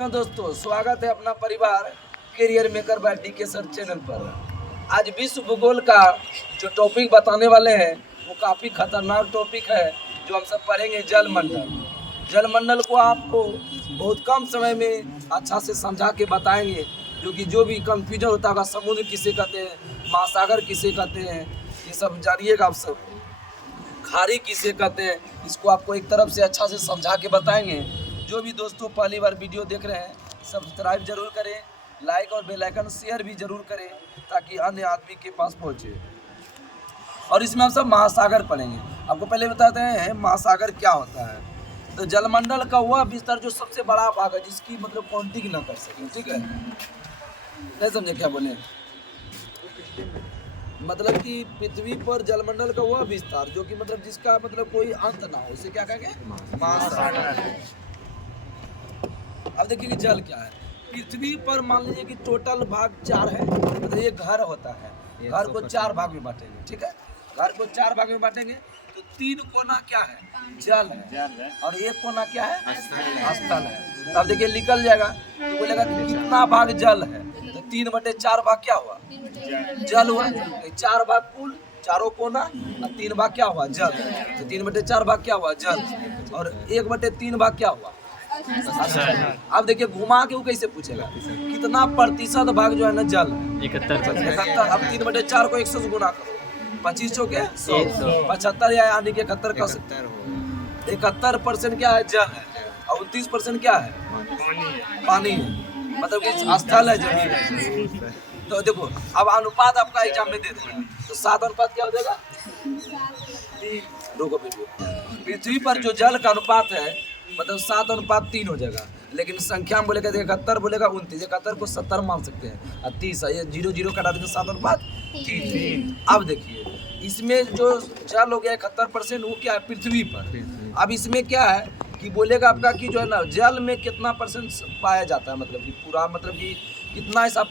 दोस्तों, स्वागत है अपना परिवार career maker by DK sir channel पर। आज विश्व भूगोल का जो टॉपिक बताने वाले हैं वो काफ़ी खतरनाक टॉपिक है जो हम सब पढ़ेंगे। जलमंडल। जलमंडल को आपको बहुत कम समय में अच्छा से समझा के बताएंगे, क्योंकि जो भी कंफ्यूजन होता होगा, समुद्र किसे कहते हैं, महासागर किसे कहते हैं, ये सब जानिएगा आप सब। खाड़ी किसे कहते हैं, इसको आपको एक तरफ से अच्छा से समझा के बताएंगे। जो भी दोस्तों पहली बार वीडियो देख रहे हैं, सब्सक्राइब जरूर करें, लाइक और बेल आइकन शेयर भी जरूर करें ताकि अन्य आदमी के पास पहुंचे। और इसमें हम सब महासागर पढ़ेंगे। आपको पहले बताते हैं महासागर क्या होता है। तो जलमंडल का वह विस्तार जो सबसे बड़ा भाग है, जिसकी मतलब काउंटिंग ना कर सके। ठीक है, नहीं समझे क्या बोले? मतलब कि पृथ्वी पर जलमंडल का वह विस्तार जो कि मतलब जिसका मतलब कोई अंत ना हो, उसे क्या कहेंगे? महासागर। अब देखिए कि जल क्या है। पृथ्वी पर मान लीजिए कि टोटल भाग 4 है, मतलब ये घर होता है। घर को 4 भाग में बांटेंगे। ठीक है, घर को 4 भाग में बांटेंगे तो 3 कोना क्या है? जल है। और 1 कोना क्या है? स्थल है। तब देखिए निकल जाएगा तो बोलेगा कि कितना भाग जल है, तो 3/4 भाग क्या हुआ? जल हुआ। 4 भाग कुल, चारों कोना, और 3 भाग क्या हुआ? जल। तो 3/4 भाग क्या हुआ? जल। और 1/3 भाग क्या हुआ? अब देखिए घुमा के वो कैसे पूछेगा कितना प्रतिशत भाग जो है ना जल? 71। अब 3/4 को 100 से गुना करो, 25 के 100, 75 यानी कि 71 का 71% क्या है? जल है। और 29% क्या है? पानी है। मतलब कि स्थल है, जमीन है। तो देखो अब अनुपात आपका एग्जाम में दे देगा, तो 7 अनुपात क्या हो जाएगा? रोको वीडियो। पृथ्वी पर जो जल का अनुपात है मतलब 7/3 हो जाएगा। लेकिन संख्या में बोलेगा 71, बोलेगा 29, 71 को 70 मान सकते हैं, और 30 ये 0 कटा देंगे, 7/3। अब देखिए इसमें जो जल हो गया 71%, वो क्या है? पृथ्वी पर। अब इसमें क्या है कि बोलेगा आपका कि जो है ना जल में कितना परसेंट पाया जाता है, मतलब कि पूरा मतलब कि कितना ऐसा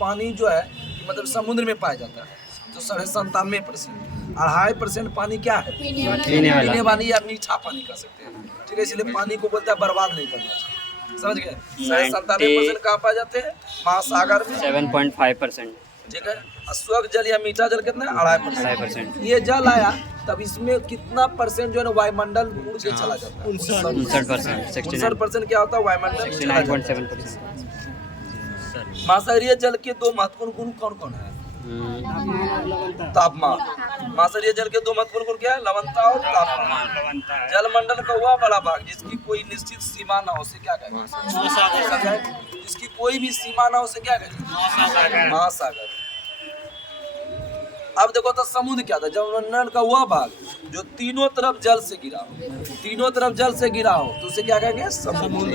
पानी जो है कि मतलब समुद्र में पाया जाता है। तो 97%। 2.5% पानी क्या है? पीने वाली या मीठा पानी कह सकते हैं। ठीक है, इसलिए पानी को बोलते हैं बर्बाद नहीं करना चाहिए। समझ गए? 97% कहाँ पाए जाते हैं? महासागर में। 7.5%। ठीक है, और स्वच्छ जल या मीठा जल कितना है? 2.5%। ये जल आया तब इसमें कितना परसेंट जो है ना वायुमंडल उड़ के चला जाता है? 59%। 59% क्या होता है? वायुमंडल। 69.7%। महासागरीय जल के 2 महत्वपूर्ण गुण कौन कौन है? तापमान। महासागरीय जल के 2 महत्वपूर्ण गुण क्या है? लवणता और तापमान। जलमंडल का वह बड़ा भाग जिसकी कोई निश्चित सीमा ना हो, उसे क्या कहेंगे? जिसकी कोई भी सीमा ना हो, उसे क्या कहेंगे? महासागर। अब देखो तो समुद्र क्या था? जलमंडल का वह भाग जो तीनों तरफ जल से गिरा हो, तीनों तरफ जल से गिरा हो, तो उसे क्या कहेंगे? समुद्र।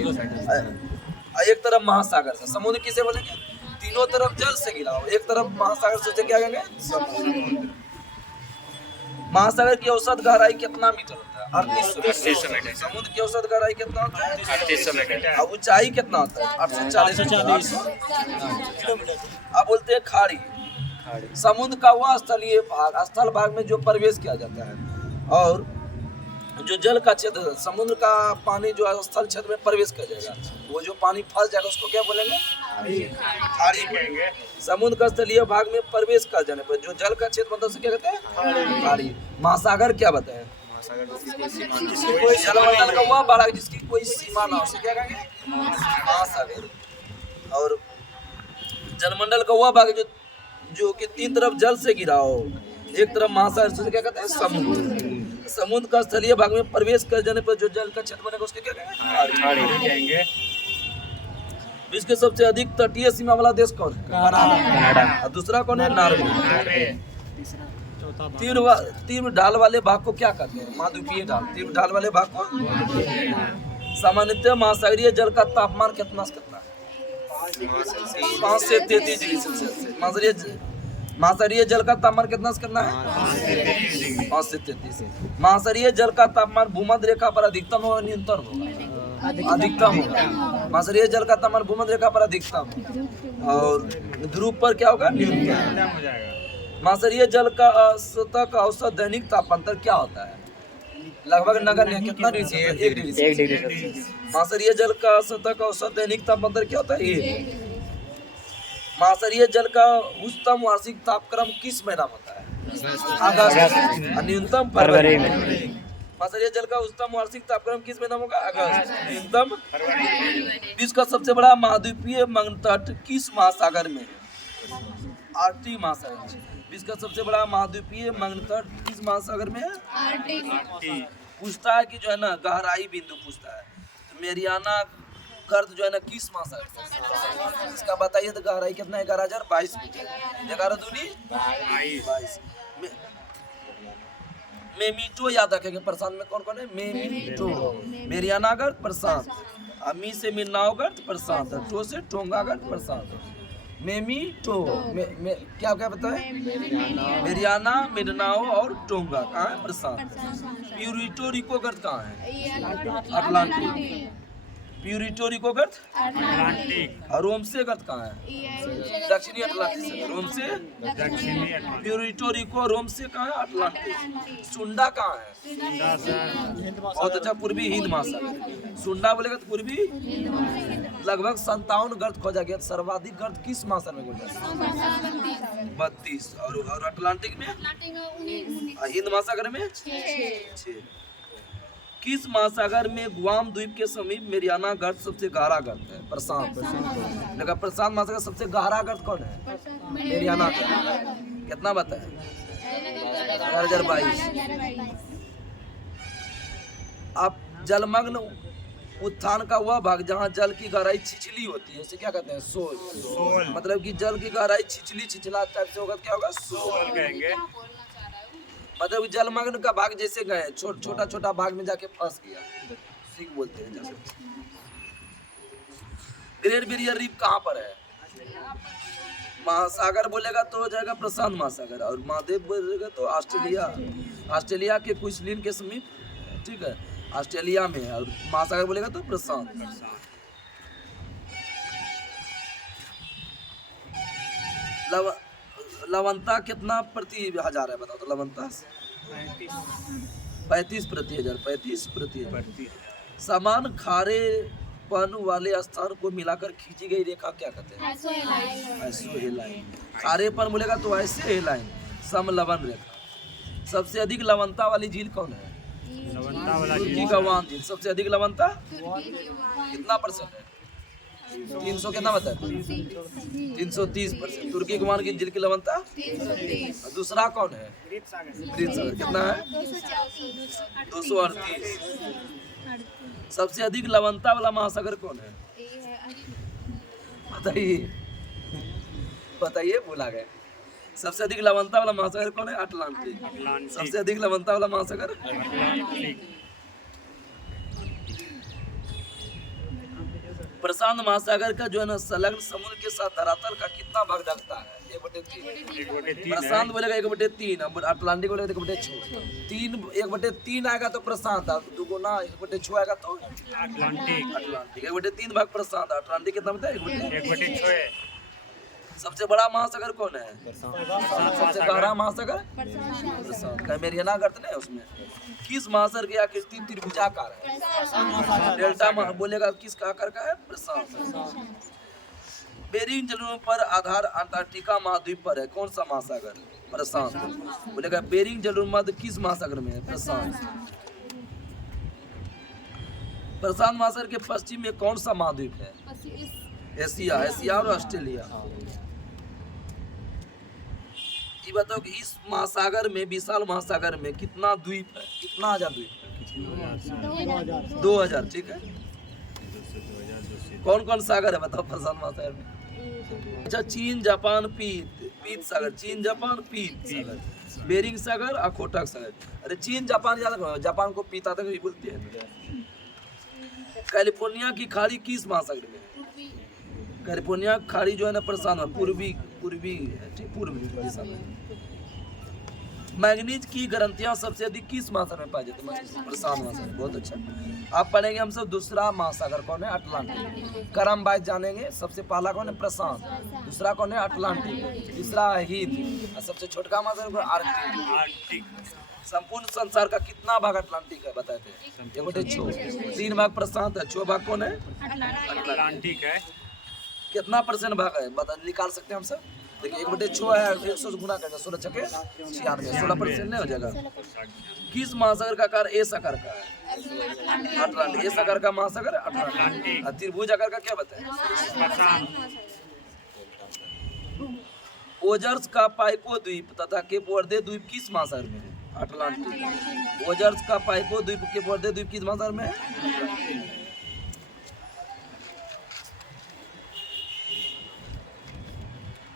एक तरफ महासागर से। समुद्र किसे बोलेंगे? तीनों तरफ जल से गिरा हो, एक तरफ महासागर से, उसे क्या कहेंगे? समुद्र। महासागर की औसत गहराई कितना मीटर होता है? 3800 मीटर। समुद्र की औसत गहराई कितना होता है? 3800 मीटर। और ऊंचाई कितना होता है? 840 किलोमीटर। अब बोलते हैं खाड़ी। समुद्र का वह स्थलीय भाग, स्थल भाग में जो प्रवेश किया जाता है, और जो जल का क्षेत्र, समुद्र का पानी जो है स्थल क्षेत्र में प्रवेश कर जाएगा, वो जो पानी फंस जाएगा उसको क्या बोलेंगे? खाड़ी बोलेंगे। समुद्र का स्थलीय भाग में प्रवेश कर जाने पर जो जल का क्षेत्र बनता है उसे क्या कहते हैं? खाड़ी। महासागर क्या बताए? जलमंडल का वह बड़ा जिसकी कोई सीमा ना हो, उसे क्या कहेंगे? महासागर। और जलमंडल का वह भाग जो कि 3 तरफ जल से गिरा हो, एक तरफ महासागर से, क्या कहते हैं? समुद्र। समुद्र का स्थलीय भाग में प्रवेश कर जाने पर जो जल का क्षेत्र बनेगा उसके क्या कहेंगे? विश्व के सबसे अधिक तटीय सीमा वाला देश कौन है? कनाडा। और दूसरा कौन है? नॉर्वे। तीव्र ढाल वाले भाग को क्या कहते हैं? महाद्वीपीय ढाल। तीव्र ढाल वाले भाग को सामान्यतः महासागरीय जल का तापमान कितना है? 5 से 33 डिग्री सेल्सियस। महासागरीय जल का तापमान कितना से करना है? 5 से 33। महासागरीय जल का तापमान भूमध्य रेखा पर अधिकतम होगा, न्यूनतम होगा? अधिकतम होगा। महासागरीय जल का तापमान भूमध्य रेखा पर अधिकतम, और ध्रुव पर क्या होगा? न्यूनतम। महासागरीय जल का सतह का औसत दैनिक तापांतर क्या होता है? लगभग नगण्य कितना degree Celsius? 1 degree 1 degree Celsius. Celsius. महासागरीय जल का सतह का औसत दैनिक तापमान क्या होता है? 1। महासागरीय जल का उच्चतम वार्षिक तापक्रम किस महीना में होता है? अगस्त। और न्यूनतम फरवरी में। महासागरीय जल का उच्चतम वार्षिक तापक्रम किस महीना में होगा? अगस्त। न्यूनतम फरवरी। विश्व का सबसे बड़ा महाद्वीपीय तट किस महासागर में है? आर्कटिक महासागर। विश्व का सबसे बड़ा महाद्वीपीय तट किस महासागर में है? आर्कटिक। पूछता है कि जो है ना गहराई बिंदु पूछता है, तो मेरियाना गर्त जो है ना किस महासागर? इसका बताइए तो गहराई कितना है? 11,022 मीटर। 11 दूनी 22। मेमिटो याद रखेंगे। प्रशांत में कौन कौन है? मेमिटो, मेरियाना गर्त, प्रशांत। मी से मिन्नाओ गर्त, प्रशांत। टो से टोंगा गर्त, प्रशांत। मेमिटो क्या क्या बताए? मेरियाना, मिन्नाओ और टोंगा कहाँ है? प्रशांत। प्यूरिटो रिको गर्त कहाँ है? अटलांटिक। प्यूरिटो रिको गर्त अटलांटिक। और रोम से गर्त कहाँ है? दक्षिणी अटलांटिक। रोम से दक्षिणी। प्यूरिटो रिको रोम से कहाँ है? अटलांटिक। सुंडा कहाँ है? बहुत अच्छा, पूर्वी हिंद महासागर। सुंडा बोलेगा तो पूर्वी। लगभग 57 गर्त खोजा गया। सर्वाधिक गर्त किस महासागर में खोजा? 32। और अटलांटिक में? हिंद महासागर में 6। किस महासागर में गुआम द्वीप के समीप मेरियाना गर्त सबसे गहरा गर्त है? प्रशांत। लेकिन प्रशांत महासागर सबसे गहरा गर्त कौन है? मेरियाना गर्त। कितना बताए? 2022। अब जलमग्न उत्थान का वह भाग जहाँ जल की गहराई छिछली होती है उसे क्या कहते हैं? सोल। मतलब कि जल की गहराई छिछला टाइप से होगा, क्या होगा? सोल कहेंगे। मतलब जलमग्न का भाग जैसे गए छोटा छोटा भाग में जाके फंस गया, सीख बोलते हैं जैसे। ग्रेट बैरियर रीफ कहाँ पर है? महासागर बोलेगा तो हो जाएगा प्रशांत महासागर, और महाद्वीप बोलेगा तो ऑस्ट्रेलिया। ऑस्ट्रेलिया के क्वींसलैंड के समीप, ठीक है, ऑस्ट्रेलिया में है। और महासागर बोलेगा तो प्रशांत। लवणता कितना प्रति हजार है? बताओ तो। लवणता 35 प्रति हजार। 35 प्रति हजार। समान खारेपन वाले स्थान को मिलाकर खींची गई रेखा क्या कहते हैं? आइसोहेलाइन। खारेपन बोलेगा तो आइसोहेलाइन। समलवण रेखा। सबसे अधिक लवणता वाली झील कौन है? तुर्की का वान झील। सबसे अधिक लवणता कितना परसेंट है? 300 कितना बताया? 330%। तुर्की के वान झील की लवणता 330। दूसरा कौन है? ग्रीक सागर। कितना है? 238। सबसे अधिक लवणता वाला महासागर कौन है? बताइए भूला गए। सबसे अधिक लवणता वाला महासागर कौन है? अटलांटिक। सबसे अधिक लवणता वाला महासागर प्रशांत महासागर का जो है ना संलग्न समुद्र के साथ धरातल का कितना भाग ढकता है? 1/3। प्रशांत बोलेगा 1/3। अटलांटिक बोलेगा 1/6। 1/3 आएगा तो प्रशांत, 2 गुना 1/6 आएगा तो अटलांटिक। 1/3 भाग प्रशांत। अटलांटिक कितना बताया? 1/6। सबसे बड़ा महासागर कौन है? सबसे गहरा महासागर प्रशांत। का मेरियाना गर्त नहीं है उसमें। किस महासागर की आकृति त्रिभुजाकार है? डेल्टा बोलेगा किसका आकार का है? प्रशांत। बेरिंग जलभूमि पर आधार अंटार्कटिका महाद्वीप पर है। कौन सा महासागर? प्रशांत। बोलेगा बेरिंग जलभूमि किस महासागर में है? प्रशांत। प्रशांत महासागर के पश्चिम में कौन सा महाद्वीप है? एशिया और ऑस्ट्रेलिया। ये बताओ कि इस महासागर में, विशाल महासागर में कितना द्वीप है? कितना हजार द्वीप है? 2000। ठीक है। कौन कौन सागर है बताओ प्रशांत महासागर में? अच्छा, चीन जापान पीत सागर। चीन जापान पीत सागर। बेरिंग सागर, अखोटक सागर। अरे चीन जापान याद रखो, जापान को पीत आता है बोलते हैं। कैलिफोर्निया की खाड़ी किस महासागर में है? कैलिफोर्निया खाड़ी जो है ना प्रशांत, पूर्वी है, ठीक, पूर्वी दिशा में। मैंगनीज की ग्रंथियां सबसे अधिक किस महासागर में पाई जाती है? प्रशांत महासागर। बहुत अच्छा। अब पढ़ेंगे हम सब दूसरा महासागर कौन है? अटलांटिक। क्रम वाइज जानेंगे। सबसे पहला कौन है? प्रशांत। दूसरा कौन है? अटलांटिक। तीसरा है हिंद। और सबसे छोटा महासागर कौन है? आर्कटिक। संपूर्ण संसार का कितना भाग अटलांटिक है बताते हैं? ये बोले 6। 3 भाग प्रशांत है, 6 भाग कौन है? अटलांटिक है। कितना % भाग है बता निकाल सकते हैं हम सब? देखिए 1/6 है, 100 से गुना करेंगे 16 छके 96, 16% नहीं हो जाएगा। किस महासागर का आकार एस आकार का है? अटलांटिक। एस आकार का महासागर अटलांटिक। और त्रिभुज आकार का क्या बताए? ओजर्स का पाइको द्वीप तथा केप वर्दे द्वीप किस महासागर में है? अटलांटिक। ओजर्स का पाइको द्वीप केप वर्दे द्वीप किस महासागर में है?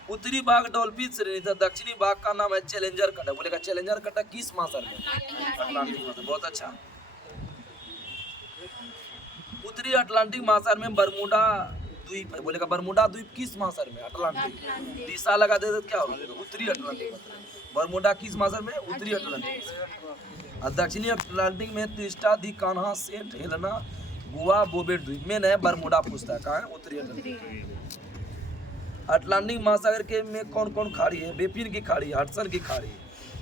उत्तरी भाग डॉल्फिन श्रेणी था, दक्षिणी भाग का नाम है चैलेंजर कट। बोलेगा चैलेंजर कट किस महासागर में? अटलांटिक महासागर। बहुत अच्छा। उत्तरी अटलांटिक महासागर में बरमुडा द्वीप है। बोलेगा बरमुडा द्वीप किस महासागर में? अटलांटिक। दिशा लगा दे तो क्या होगा? उत्तरी अटलांटिक। बरमुडा किस महासागर में? उत्तरी अटलांटिक। और दक्षिणी अटलांटिक में त्रिस्टा दी कान्हा सेंट हेलेना गोवा बोबेट द्वीप में है। बरमुडा पूछता है उत्तरी अटलांटिक। अटलांटिक महासागर के में कौन कौन खाड़ी है? बेपिन की खाड़ी, हडसन की खाड़ी,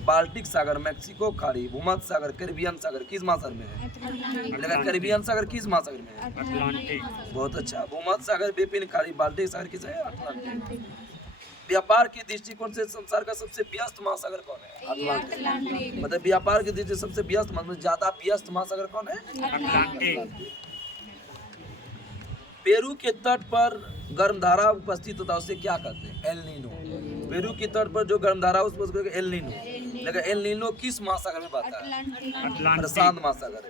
बाल्टिक सागर, मैक्सिको खाड़ी, भूमध्य सागर, कैरिबियन सागर किस महासागर में है? कैरिबियन सागर किस महासागर में है? अटलांटिक। बहुत अच्छा। भूमध्य सागर, बेपिन खाड़ी, बाल्टिक सागर किस है? अटलांटिक। व्यापार की दृष्टिकोण से संसार का सबसे व्यस्त महासागर कौन है? अटलांटिक। मतलब व्यापार की दृष्टि से सबसे व्यस्त मतलब ज्यादा व्यस्त महासागर कौन है? अटलांटिक। पेरू के तट पर गर्मधारा उपस्थित होता है उसे क्या कहते हैं? El Nino. पेरू के तट पर जो गर्मधारा उपस्थित होता है एल नीनो। लेकिन एल नीनो किस महासागर में बहता है? प्रशांत महासागर।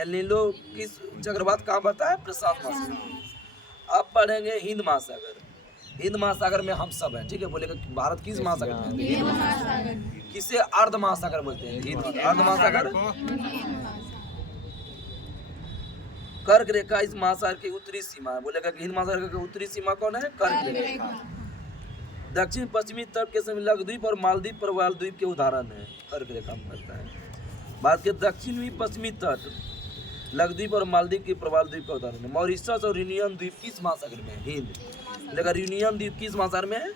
एल नीनो किस चक्रवात कहाँ बहता है? प्रशांत महासागर। अब पढ़ेंगे हिंद महासागर। हिंद महासागर में हम सब हैं, ठीक है। बोलेगा भारत किस महासागर में है? किसे अर्ध महासागर बोलते हैं? हिंद अर्ध महासागर। कर्क रेखा इस महासागर की उत्तरी सीमा है। बोलेगा कि हिंद महासागर की उत्तरी सीमा कौन है? कर्क रेखा। दक्षिण पश्चिमी तट के सभी लक्षद्वीप और मालदीव प्रवाल द्वीप के उदाहरण है। कर्क रेखा में पड़ता है। भारत के दक्षिणी पश्चिमी तट लक्षद्वीप और मालदीव के प्रवाल द्वीप का उदाहरण है। मॉरिशस और यूनियन द्वीप किस महासागर में है? हिंद। बोलेगा यूनियन द्वीप किस महासागर में है?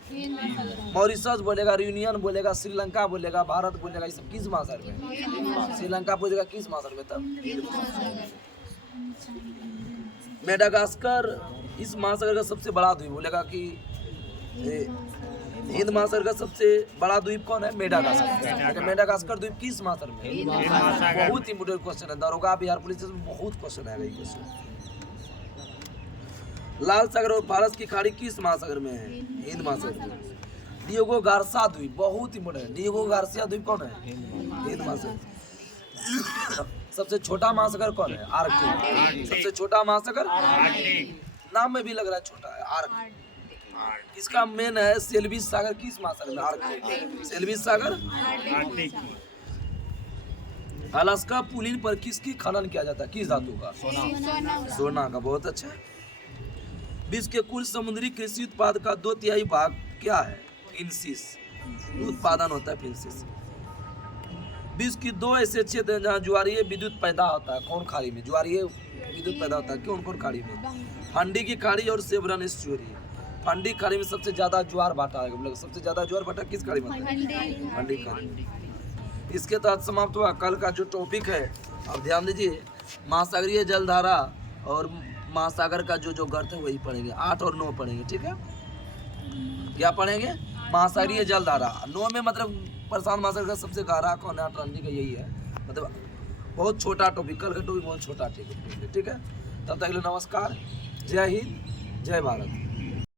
मॉरिशस बोलेगा, यूनियन बोलेगा, श्रीलंका बोलेगा, भारत बोलेगा, ये सब किस महासागर में? श्रीलंका बोलेगा किस महासागर में? तब मेडागास्कर इस महासागर का सबसे बड़ा द्वीप। बोलेगा कि हिंद महासागर का सबसे बड़ा द्वीप कौन है? मेडागास्कर। मेडागास्कर द्वीप किस महासागर में? बहुत इंपोर्टेंट क्वेश्चन है। दरोगा बिहार पुलिस में बहुत क्वेश्चन है ये क्वेश्चन। लाल सागर और फारस की खाड़ी किस महासागर में है? हिंद महासागर में। डिएगो गार्सिया द्वीप बहुत इंपोर्टेंट है। डिएगो गार्सिया द्वीप कौन है? हिंद महासागर। सबसे छोटा महासागर कौन है? आर्कटिक। सबसे छोटा महासागर नाम में भी लग रहा है छोटा है, आर्कटिक। इसका मेन है सेल्विस सागर किस महासागर में? आर्कटिक। सेल्विस सागर आर्कटिक। अलास्का पुलिन पर किसकी खनन किया जाता है? किस धातु का? सोना का। बहुत अच्छा। विश्व के कुल समुद्री कृषि उत्पाद का 2/3 भाग क्या है? फिंसिस उत्पादन होता है। फिंसिस। विश्व की 2 ऐसे क्षेत्र हैं जहाँ ज्वारीय विद्युत पैदा होता है। कौन खाड़ी में ज्वारीय विद्युत पैदा होता है? कौन कौन खाड़ी में? फंडी की खाड़ी और सेवरन एस्चुरी। फंडी खाड़ी में सबसे ज्यादा ज्वार भाटा है। सबसे ज्यादा ज्वार भाटा किस खाड़ी में? फंडी खाड़ी। इसके तहत समाप्त हुआ कल का जो टॉपिक है। अब ध्यान दीजिए, महासागरीय जलधारा और महासागर का जो गर्त है वही पढ़ेंगे। 8 और 9 पढ़ेंगे, ठीक है। क्या पढ़ेंगे? महासागरीय जलधारा। 9 में मतलब प्रशांत महासागर का सबसे गहरा कौन है? अटलांटिक का। यही है मतलब बहुत छोटा टॉपिक। कल का टॉपिक बहुत छोटा, ठीक है। तब तक के लिए नमस्कार। जय हिंद, जय भारत।